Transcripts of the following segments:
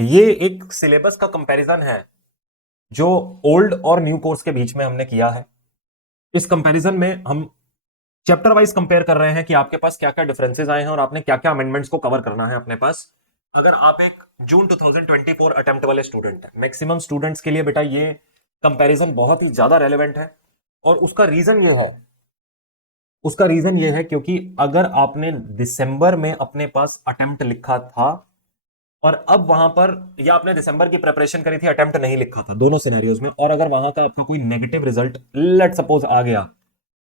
ये एक सिलेबस का कंपैरिजन है जो ओल्ड और न्यू कोर्स के बीच में हमने किया है। इस कंपैरिजन में हम चैप्टर वाइज कंपेयर कर रहे हैं कि आपके पास क्या क्या डिफरेंसेस आए हैं और आपने क्या क्या अमेंडमेंट्स को कवर करना है अपने पास। अगर आप एक जून 2024 अटेम्प्ट वाले स्टूडेंट हैं, मैक्सिमम स्टूडेंट्स के लिए बेटा ये कंपैरिजन बहुत ही ज्यादा रेलेवेंट है। और उसका रीजन ये है क्योंकि अगर आपने दिसंबर में अपने पास अटेम्प्ट लिखा था और अब वहां पर, या आपने दिसंबर की प्रिपरेशन करी थी, अटेम्प्ट नहीं लिखा था, दोनों सिनेरियोज में, और अगर वहां का आपका कोई नेगेटिव रिजल्ट लेट सपोज आ गया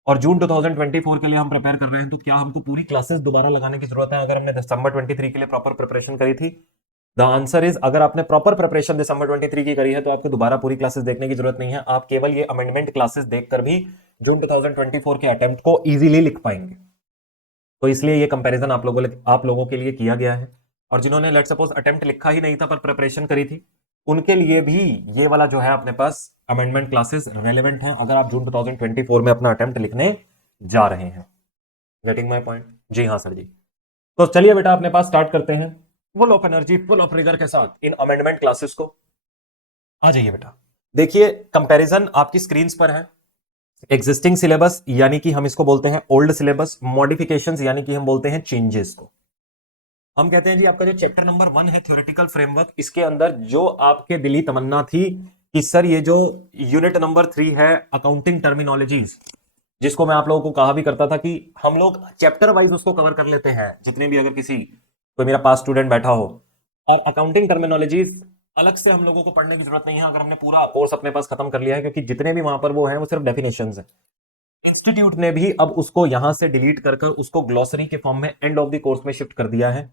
और जून 2024 के लिए हम प्रिपेयर कर रहे हैं, तो क्या हमको पूरी क्लासेस दोबारा लगाने की जरूरत है अगर हमने दिसंबर 23 के लिए प्रॉपर प्रिपरेशन करी थी? द आंसर इज, अगर आपने प्रॉपर प्रिपरेशन दिसंबर 23 की करी है तो आपको दोबारा पूरी क्लासेस देखने की जरूरत नहीं है। आप केवल ये अमेंडमेंट क्लासेस देखकर भी जून 2024 के अटेम्प्ट को इजीली लिख पाएंगे। तो इसलिए ये कंपैरिजन आप लोगों के लिए किया गया है। और जिन्होंने लेट सपोज अटेम्प्ट लिखा ही नहीं था पर प्रिपरेशन करी थी, उनके लिए भी ये वाला जो है अपने पास अमेंडमेंट क्लासेस रेलेवेंट हैं अगर आप जून 2024 में अपना अटेम्प्ट लिखने जा रहे हैं। Getting my point? जी हाँ सर जी। तो चलिए बेटा अपने पास स्टार्ट करते हैं full of energy, full of rigour के साथ इन अमेंडमेंट क्लासेस को। आ जाइए बेटा, देखिए कंपैरिजन आपकी स्क्रीन पर है। एग्जिस्टिंग सिलेबस यानी कि हम इसको बोलते हैं ओल्ड सिलेबस, मॉडिफिकेशंस यानी कि हम बोलते हैं चेंजेस को। हम कहते हैं जी आपका जो चैप्टर नंबर 1 है थ्योरेटिकल फ्रेमवर्क, इसके अंदर जो आपके दिली तमन्ना थी कि सर ये जो यूनिट नंबर 3 है अकाउंटिंग टर्मिनोलॉजीज, जिसको मैं आप लोगों को कहा भी करता था कि हम लोग चैप्टर वाइज उसको कवर कर लेते हैं, जितने भी अगर किसी कोई मेरा पास स्टूडेंट बैठा हो, और अकाउंटिंग टर्मिनोलॉजीज अलग से हम लोगों को पढ़ने की जरूरत नहीं है अगर हमने पूरा कोर्स अपने पास खत्म कर लिया है, क्योंकि जितने भी वहां पर वो हैं वो सिर्फ डेफिनेशंस है। इंस्टीट्यूट ने भी अब उसको यहां से डिलीट कर उसको ग्लॉसरी के फॉर्म में एंड ऑफ द कोर्स में शिफ्ट कर दिया है।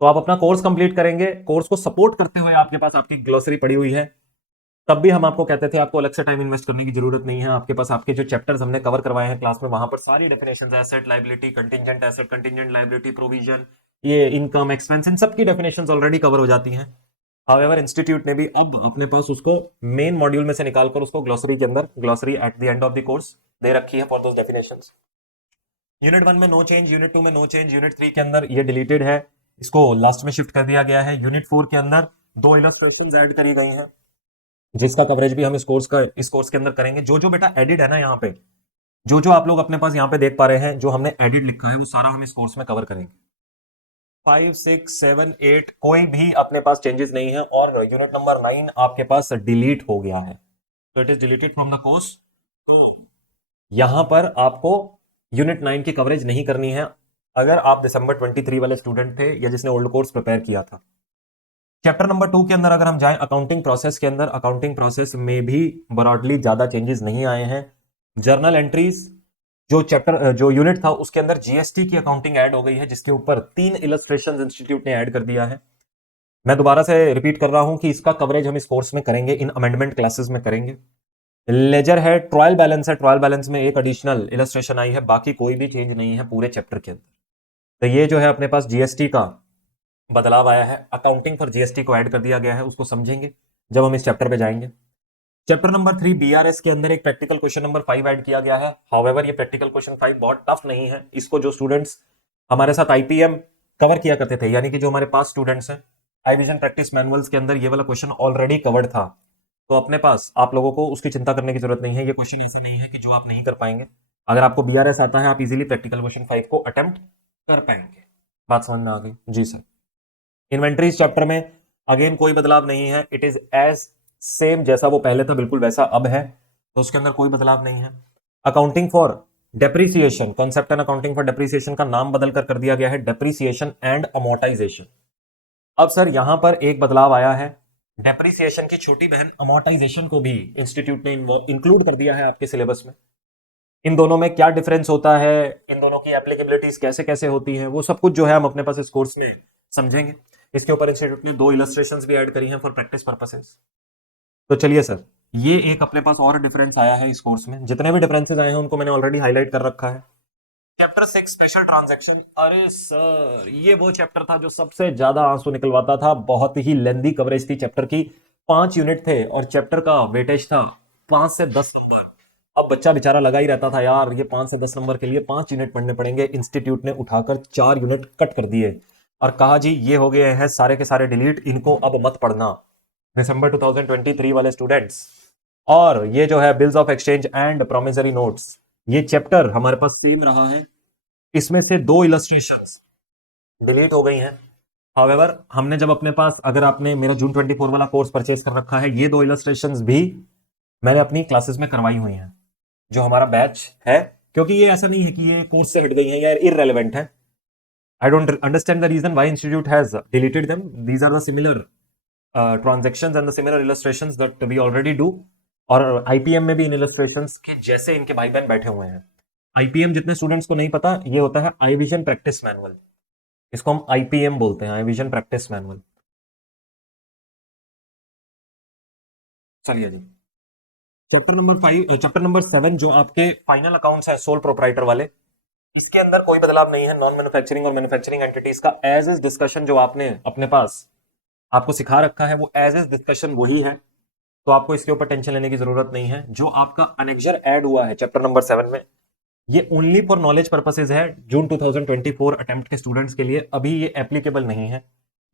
तो आप अपना कोर्स कंप्लीट करेंगे, कोर्स को सपोर्ट करते हुए आपके पास आपकी ग्लॉसरी पड़ी हुई है, तब भी हम आपको कहते थे आपको अलग से टाइम इन्वेस्ट करने की जरूरत नहीं है। आपके पास आपके जो चैप्टर्स हमने कवर करवाए हैं क्लास में, वहां पर सारी definitions, asset liability, contingent asset, contingent liability, provision, ये इनकम एक्सपेंस, इन सबकी डेफिनेशंस ऑलरेडी कवर हो जाती हैं। हाउएवर इंस्टीट्यूट ने भी अब अपने पास उसको मेन मॉड्यूल में से निकालकर उसको ग्लॉसरी के अंदर, glossary at the end of the course दे रखी है फॉर दोस डेफिनेशंस। यूनिट 1 में नो चेंज, यूनिट 2 में नो चेंज, यूनिट 3 के अंदर ये डिलीटेड है, इसको लास्ट में शिफ्ट कर दिया गया है। यूनिट 4 के अंदर दो इलस्ट्रेशंस ऐड करी गई हैं, जिसका कवरेज भी हम इस कोर्स के अंदर करेंगे। जो जो बेटा एडिड है ना यहाँ पे, जो जो आप लोग अपने पास यहाँ पे देख पा रहे हैं, जो हमने एडिड लिखा है वो सारा हम इस कोर्स में कवर करेंगे। 5, 6, 7, 8 कोई भी अपने पास चेंजेस नहीं है, और यूनिट नंबर 9 आपके पास डिलीट हो गया है, तो it is deleted from the course. तो यहां पर आपको यूनिट 9 की कवरेज नहीं करनी है अगर आप दिसंबर 23 वाले स्टूडेंट थे या जिसने ओल्ड कोर्स प्रिपेयर किया था। चैप्टर नंबर 2 के अंदर अगर हम जाएं अकाउंटिंग प्रोसेस के अंदर, अकाउंटिंग प्रोसेस में भी ब्रॉडली ज्यादा चेंजेस नहीं आए हैं। जर्नल एंट्रीज, जो यूनिट था उसके अंदर जीएसटी की अकाउंटिंग ऐड हो गई है, जिसके ऊपर 3 इलस्ट्रेशन इंस्टीट्यूट ने ऐड कर दिया है। मैं दोबारा से रिपीट कर रहा हूं कि इसका कवरेज हम इस कोर्स में करेंगे, इन अमेंडमेंट क्लासेस में करेंगे। लेजर है, ट्रायल बैलेंस है, ट्रायल बैलेंस में एक एडिशनल इलस्ट्रेशन आई है, बाकी कोई भी चेंज नहीं है पूरे चैप्टर के अंदर। तो ये जो है अपने पास जीएसटी का बदलाव आया है, अकाउंटिंग फॉर जीएसटी को ऐड कर दिया गया है, उसको समझेंगे जब हम इस चैप्टर पे जाएंगे। चैप्टर नंबर 3 बीआरएस के अंदर एक प्रैक्टिकल क्वेश्चन नंबर 5 ऐड किया गया है। हाउएवर ये प्रैक्टिकल क्वेश्चन 5 बहुत टफ नहीं है, इसको जो स्टूडेंट्स हमारे साथ आईपीएम कवर किया करते थे, यानी कि जो हमारे पास स्टूडेंट्स हैं, आई विजन प्रैक्टिस मैनुअल्स के अंदर ये वाला क्वेश्चन ऑलरेडी कवर्ड था, तो अपने पास आप लोगों को उसकी चिंता करने की जरूरत नहीं है। ये क्वेश्चन ऐसा नहीं है कि जो आप नहीं कर पाएंगे, अगर आपको बीआरएस आता है आप इजीली प्रैक्टिकल क्वेश्चन 5 को अटेम्प्ट कर पाएंगे। बात समझ में आ गई? जी सर। इन्वेंट्रीज चैप्टर में अगेन कोई बदलाव नहीं है, इट इज एज सेम, जैसा वो पहले था बिल्कुल वैसा अब है, तो उसके अंदर कोई बदलाव नहीं है। Accounting for depreciation, concept and accounting for depreciation का नाम बदल कर दिया गया है डेप्रीसिएशन एंड अमोर्टाइजेशन। अब सर यहां पर एक बदलाव आया है, डेप्रीसिएशन की छोटी बहन अमोर्टाइजेशन को भी इंस्टीट्यूट ने इंक्लूड कर दिया है आपके सिलेबस में। इन दोनों में क्या डिफरेंस होता है, इन दोनों की एप्लीकेबिलिटीज कैसे कैसे होती हैं, वो सब कुछ जो है हम अपने पास इस कोर्स में समझेंगे। इसके ऊपर इंस्टीट्यूट ने 2 इलस्ट्रेशंस भी ऐड करी हैं फॉर प्रैक्टिस पर्पसेस। तो चलिए सर, ये एक अपने पास और डिफरेंस आया है इस कोर्स में, जितने भी डिफरेंसेस आए हैं उनको मैंने ऑलरेडी हाईलाइट कर रखा है। चैप्टर 6 स्पेशल ट्रांजैक्शन, अरे सर ये वो चैप्टर था जो सबसे ज्यादा आंसू निकलवाता था, बहुत ही लेंदी कवरेज थी चैप्टर की, 5 यूनिट थे और चैप्टर का वेटेज था 5 से 10 नंबर। अब बच्चा बेचारा लगा ही रहता था यार, ये 5 से 10 नंबर के लिए 5 यूनिट पढ़ने पड़ेंगे, इंस्टीट्यूट ने उठाकर 4 यूनिट कट कर दिए। और कहा जी ये हो गए हैं सारे के सारे डिलीट, इनको अब मत पढ़ना दिसंबर 2023 वाले स्टूडेंट्स। और ये जो है bills of exchange and promissory notes, ये चैप्टर हमारे पास सेम रहा है, इसमें से 2 इलस्ट्रेशंस डिलीट हो गई हैं। हाउएवर हमने जब अपने पास, अगर आपने मेरा जून 24 वाला कोर्स परचेज कर रखा है, ये 2 इलस्ट्रेशंस भी मैंने अपनी क्लासेस में करवाई हुई हैं, जो हमारा बैच है, क्योंकि ये ऐसा नहीं है कि ये कोर्स से हट गई हैं या इररेलेवेंट है। I don't understand the reason why institute has deleted them. These are the similar transactions and the similar illustrations that we already do. और आईपीएम में भी इन illustrations के जैसे इनके भाई बहन बैठे हुए हैं। आईपीएम जितने स्टूडेंट्स को नहीं पता, ये होता है आई विजन प्रैक्टिस मैनुअल, इसको हम आईपीएम बोलते हैं, आई विजन प्रैक्टिस मैनुअल। चलिए जी, चैप्टर नंबर 7 जो आपके फाइनल अकाउंट्स है सोल प्रोप्राइटर वाले, इसके अंदर कोई बदलाव नहीं है। नॉन मैन्युफैक्चरिंग और मैन्युफैक्चरिंग एंटिटीज का एज इज डिस्कशन जो आपने अपने पास आपको सिखा रखा है, वो एज इज डिस्कशन वही है, तो आपको इसके ऊपर टेंशन लेने की जरूरत नहीं है। जो आपका अनेक्जर ऐड हुआ है चैप्टर नंबर 7 में, ये ओनली फॉर नॉलेज पर्पसेज है जून 2024 अटेम्प्ट के स्टूडेंट्स के लिए, अभी ये एप्लीकेबल नहीं है।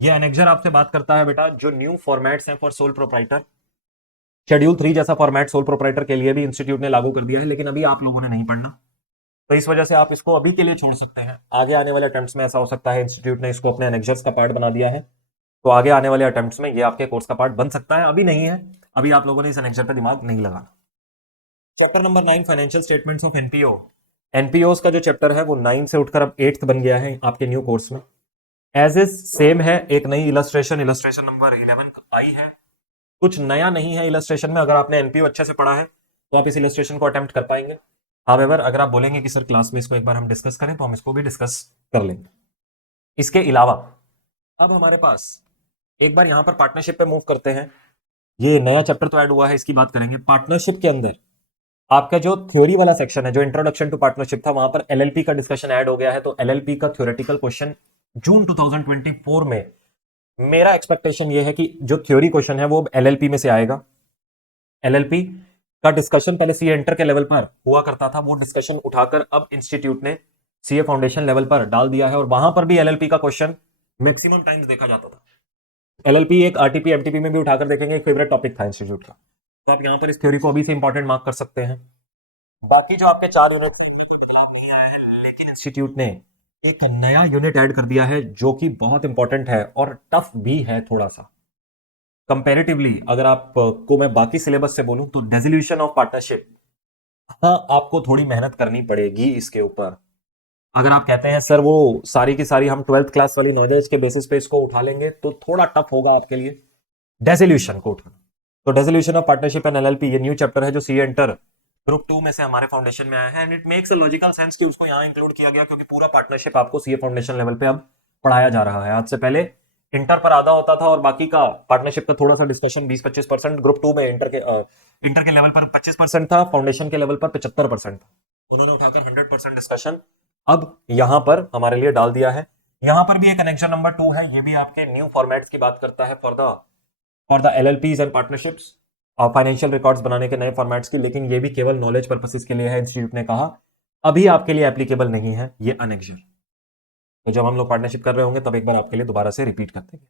ये अनेक्जर आपसे बात करता है बेटा जो न्यू फॉर्मेट्स हैं फॉर सोल प्रोप्राइटर। शेड्यूल 3 जैसा फॉर्मेट सोल प्रोप्राइटर के लिए भी इंस्टीट्यूट ने लागू कर दिया है, लेकिन अभी आप लोगों ने नहीं पढ़ना, तो इस वजह से आप इसको अभी के लिए छोड़ सकते हैं। आगे आने वाले अटेम्प्ट्स में ऐसा हो सकता है इंस्टीट्यूट ने इसको अपने अनेक्जर्स का पार्ट बना दिया है, तो आगे आने वाले अटेम्प्ट्स में ये आपके कोर्स का पार्ट बन सकता है, अभी नहीं है। अभी आप लोगों ने इस अनेक्जर पर दिमाग नहीं लगाना। Chapter number 9 financial statements of NPO. NPO का जो चैप्टर है वो 9 से उठकर अब 8th बन गया है आपके न्यू कोर्स में। एज इज सेम है, एक नई इलस्ट्रेशन नंबर 11 आई है। कुछ नया नहीं है इलस्ट्रेशन में, अगर आपने एनपीओ अच्छे से पढ़ा है तो आप इस इलस्ट्रेशन को अटेम्प्ट कर पाएंगे। हाउएवर अगर आप बोलेंगे कि सर क्लास में इसको एक बार हम डिस्कस करें, तो हम इसको भी डिस्कस कर लेंगे। इसके अलावा अब हमारे पास एक बार यहां पर पार्टनरशिप पे मूव करते हैं। ये नया चैप्टर तो ऐड हुआ है, इसकी बात करेंगे। पार्टनरशिप के अंदर आपका जो थ्योरी वाला सेक्शन है, जो इंट्रोडक्शन टू पार्टनरशिप था, वहां पर एलएलपी का डिस्कशन ऐड हो गया है। तो एलएलपी का थ्योरेटिकल क्वेश्चन जून 2024 में मेरा एक्सपेक्टेशन ये है कि जो थ्योरी क्वेश्चन है वो एलएलपी में से आएगा। एलएलपी का डिस्कशन पहले सीए इंटर के लेवल पर हुआ करता था, वो डिस्कशन उठाकर अब इंस्टीट्यूट ने सीए फाउंडेशन लेवल पर डाल दिया है, और वहां पर भी एलएलपी का क्वेश्चन मैक्सिमम टाइम्स देखा जाता था। एलएलपी एक आरटीपी एमटीपी में भी उठाकर देखेंगे, एक फेवरेट टॉपिक था इंस्टीट्यूट का, तो आप यहां पर इस थ्योरी को अभी से इंपॉर्टेंट मार्क कर सकते हैं। बाकी जो आपके 4 यूनिट नहीं आया है, लेकिन इंस्टीट्यूट ने एक नया यूनिट ऐड कर दिया है जो कि बहुत इंपॉर्टेंट है और टफ भी है थोड़ा सा कंपैरेटिवली। अगर आपको मैं बाकी सिलेबस से बोलूं तो डेसोल्यूशन ऑफ पार्टनरशिप, हाँ आपको थोड़ी मेहनत करनी पड़ेगी इसके ऊपर। अगर आप कहते हैं सर वो सारी की सारी हम 12th क्लास वाली नॉलेज के बेसिस पे इसको उठा लेंगे, तो थोड़ा टफ होगा आपके लिए डेसोल्यूशन को उठाना। तो डेसोल्यूशन ऑफ पार्टनरशिप एंड एलएलपी, ये न्यू चैप्टर है जो सीए इंटर ग्रुप 2 में से हमारे फाउंडेशन में आया है, and it makes a logical sense कि उसको यहाँ इंक्लूड किया गया, क्योंकि पूरा पार्टनरशिप आपको सीए फाउंडेशन लेवल पे अब पढ़ाया जा रहा है। आज से पहले इंटर पर आधा होता था, और बाकी का पार्टनरशिप का थोड़ा सा डिस्कशन 20-25% ग्रुप 2 में इंटर के लेवल पर 25% था, फाउंडेशन के लेवल पर 75% था। उन्होंने उठाकर 100% डिस्कशन अब यहां पर हमारे लिए डाल दिया है। यहां पर भी एक कनेक्शन नंबर 2 है, ये भी आपके न्यू फॉर्मेट्स की बात करता है for the एलएलपीज and partnerships, financial records बनाने के नए फॉर्मेट्स की, लेकिन ये भी केवल नॉलेज पर्पसेस के लिए है। इंस्टीट्यूट ने कहा अभी आपके लिए एप्लीकेबल नहीं है ये अनेक्जर, तो जब हम लोग पार्टनरशिप कर रहे होंगे तब एक बार आपके लिए दोबारा से रिपीट कर देंगे।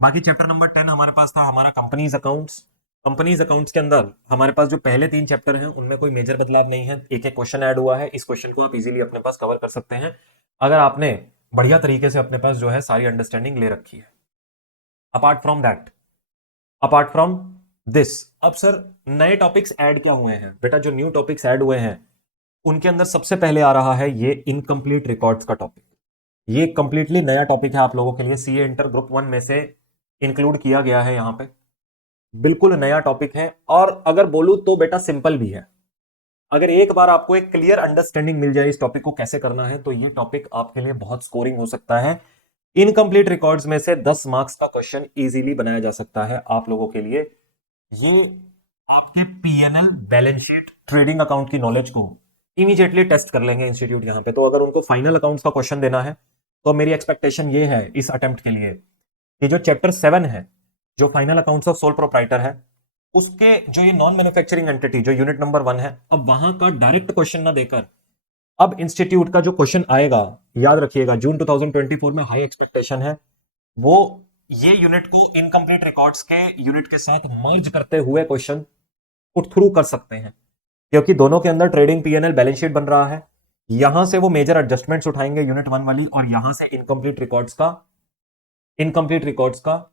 बाकी चैप्टर नंबर 10 हमारे पास था हमारा कंपनीज अकाउंट्स। कंपनीज अकाउंट्स के अंदर हमारे पास जो पहले 3 चैप्टर हैं उनमें कोई मेजर बदलाव नहीं है, एक एक क्वेश्चन ऐड हुआ है। इस क्वेश्चन को आप इजीली अपने पास कवर कर सकते हैं अगर आपने बढ़िया तरीके से अपने पास जो है सारी अंडरस्टैंडिंग ले रखी है। अपार्ट फ्रॉम दिस, अब सर नए टॉपिक्स ऐड क्या हुए हैं? बेटा जो न्यू टॉपिक्स ऐड हुए हैं उनके अंदर सबसे पहले आ रहा है ये इनकम्प्लीट रिकॉर्ड्स का टॉपिक। ये कंप्लीटली नया टॉपिक है आप लोगों के लिए, सीए इंटर ग्रुप 1 में से इंक्लूड किया गया है यहां पे, बिल्कुल नया टॉपिक है। और अगर बोलूं तो बेटा सिंपल भी है। अगर एक बार आपको एक क्लियर अंडरस्टैंडिंग मिल जाए इस टॉपिक को कैसे करना है, तो ये टॉपिक आपके लिए बहुत स्कोरिंग हो सकता है। इनकम्प्लीट रिकॉर्ड्स में से 10 मार्क्स का क्वेश्चन इजीली बनाया जा सकता है आप लोगों के लिए। ये आपके PNL, balance sheet, trading account की नॉलेज को इमीडिएटली टेस्ट कर लेंगे इंस्टीट्यूट यहां पे। तो अगर उनको फाइनल अकाउंट्स का क्वेश्चन देना है, तो मेरी एक्सपेक्टेशन ये है इस अटेम्प्ट के लिए कि जो चैप्टर 7 है, जो final accounts of sole proprietor है, उसके जो ये नॉन मैन्युफैक्चरिंग एंटिटी जो यूनिट नंबर 1 है, अब वहां का डायरेक्ट क्वेश्चन ना देकर अब इंस्टीट्यूट का जो क्वेश्चन आएगा, याद रखिएगा, जून 2024 में हाई एक्सपेक्टेशन है, वो ये यूनिट को इनकम्प्लीट रिकॉर्ड्स के यूनिट के साथ मर्ज करते हुए क्वेश्चन पुट थ्रू कर सकते हैं, क्योंकि दोनों के अंदर ट्रेडिंग पीएनएल बैलेंस शीट बन रहा है। यहां से वो मेजर एडजस्टमेंट्स उठाएंगे यूनिट 1 वाली, और यहां से इनकम्प्लीट रिकॉर्ड्स का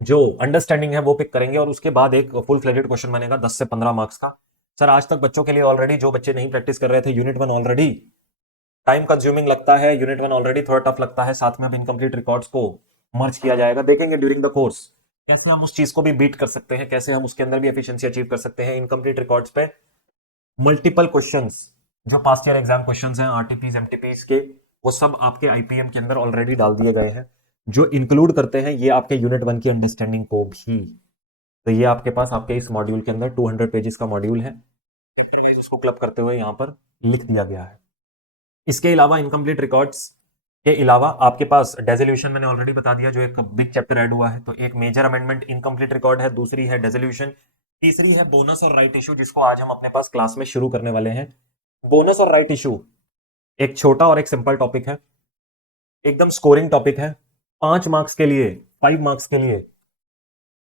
जो अंडरस्टैंडिंग है वो पिक करेंगे, और उसके बाद एक फुल फ्लेजेड क्वेश्चन बनेगा 10 से 15 मार्क्स का। सर आज तक बच्चों के लिए ऑलरेडी, जो बच्चे नहीं प्रैक्टिस कर रहे थे, यूनिट 1 ऑलरेडी टाइम कंज्यूमिंग लगता है, यूनिट 1 ऑलरेडी थोड़ा टफ लगता है, साथ में अब इनकम्प्लीट रिकॉर्ड्स को मर्ज किया जाएगा। देखेंगे ड्यूरिंग द कोर्स कैसे हम उस चीज को भी बीट कर सकते हैं, कैसे हम उसके अंदर भी एफिशिएंसी अचीव कर सकते हैं। इनकम्प्लीट रिकॉर्ड्स पे मल्टीपल क्वेश्चंस, जो पास्ट ईयर एग्जाम क्वेश्चंस हैं आरटीपीज एमटीपीज के, वो सब आपके आईपीएम के अंदर ऑलरेडी डाल दिए गए हैं, जो इंक्लूड करते हैं ये आपके यूनिट 1 की अंडरस्टैंडिंग को भी। तो ये आपके पास आपके इस मॉड्यूल के अंदर 200 पेजेस का मॉड्यूल है, चैप्टर वाइज उसको क्लब करते हुए यहां पर लिख दिया गया है। इसके अलावा इनकम्प्लीट रिकॉर्ड्स के अलावा आपके पास डेजोल्यूशन मैंने ऑलरेडी बता दिया, जो एक बिग चैप्टर ऐड हुआ है। तो एक मेजर अमेंडमेंट इनकम्प्लीट रिकॉर्ड है, दूसरी है डेजोल्यूशन, तीसरी है बोनस और राइट इशू, जिसको आज हम अपने पास क्लास में शुरू करने वाले हैं। बोनस और राइट इशू एक छोटा और एक सिंपल टॉपिक है, एकदम स्कोरिंग टॉपिक है, 5 मार्क्स के लिए, 5 मार्क्स के लिए।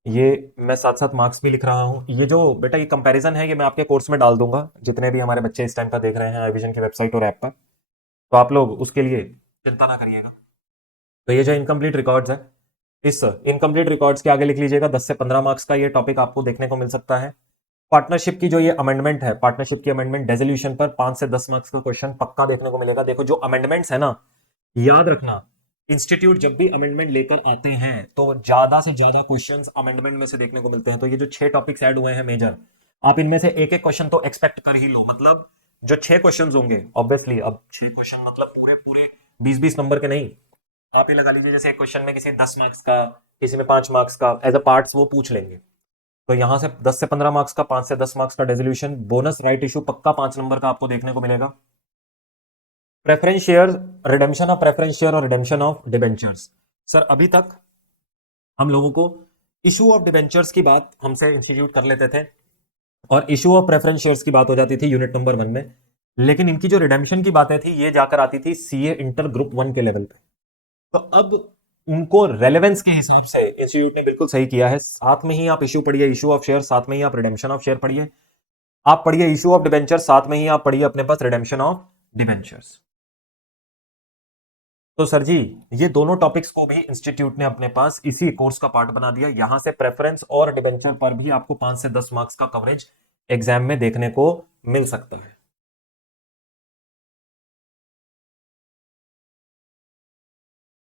ये मैं साथ साथ मार्क्स भी लिख रहा हूं। ये जो बेटा ये कंपैरिजन है, ये मैं आपके कोर्स में डाल दूंगा, जितने भी हमारे बच्चे इस टाइम पर देख रहे हैं आईविजन की वेबसाइट और ऐप पर, तो आप लोग उसके लिए चिंता ना करिएगा। तो ये जो इनकम्प्लीट रिकॉर्ड्स है, इस इनकम्प्लीट रिकॉर्ड्स के आगे लिख लीजिएगा 10 से 15 मार्क्स का ये टॉपिक आपको देखने को मिल सकता है। पार्टनरशिप की जो ये अमेंडमेंट है, पार्टनरशिप की अमेंडमेंट डेजोल्यूशन पर 5 से 10 मार्क्स का क्वेश्चन पक्का देखने को मिलेगा। देखो जो अमेंडमेंट्स है ना, याद रखना, इंस्टीट्यूट जब भी अमेंडमेंट लेकर आते हैं तो ज्यादा से ज्यादा क्वेश्चंस अमेंडमेंट में से देखने को मिलते हैं। तो ये जो 6 टॉपिक्स ऐड हुए हैं मेजर, आप इनमें से एक एक क्वेश्चन तो एक्सपेक्ट कर ही लो। मतलब जो 6 क्वेश्चंस होंगे, ऑब्वियसली अब 6 क्वेश्चन मतलब पूरे पूरे 20-20 नंबर के नहीं, आप ये लगा लीजिए जैसे एक क्वेश्चन में किसी 10 मार्क्स का, किसी में 5 मार्क्स का, एज अ पार्ट्स वो पूछ लेंगे। तो यहां से 10 से 15 मार्क्स का, 5 से 10 मार्क्स का डेजोल्यूशन, बोनस राइट इशू पक्का 5 नंबर का आपको देखने को मिलेगा। Preference share, redemption of preference share और रिडेम्पशन ऑफ डिबेंचर्स। सर अभी तक हम लोगों को इशू ऑफ डिबेंचर्स की बात हमसे इंस्टीट्यूट कर लेते थे, और इशू ऑफ प्रेफरेंस शेयर्स की बात हो जाती थी यूनिट नंबर 1 में, लेकिन इनकी जो रिडेम्पशन की बातें थी ये जाकर आती थी सीए इंटर ग्रुप 1 के लेवल पे। तो अब उनको रेलेवेंस के हिसाब से इंस्टीट्यूट ने बिल्कुल सही किया है, साथ में ही आप इशू पढ़िए, इशू ऑफ शेयर, साथ में ही आप रिडेम्पशन ऑफ शेयर पढ़िए, आप पढ़िए इशू ऑफ डिबेंचर, साथ में ही आप पढ़िए अपने पास रिडेम्पशन ऑफ डिबेंचर्स। तो सर जी ये दोनों टॉपिक्स को भी इंस्टीट्यूट ने अपने पास इसी कोर्स का पार्ट बना दिया। यहां से प्रेफरेंस और डिबेंचर पर भी आपको 5 से 10 मार्क्स का कवरेज एग्जाम में देखने को मिल सकता है।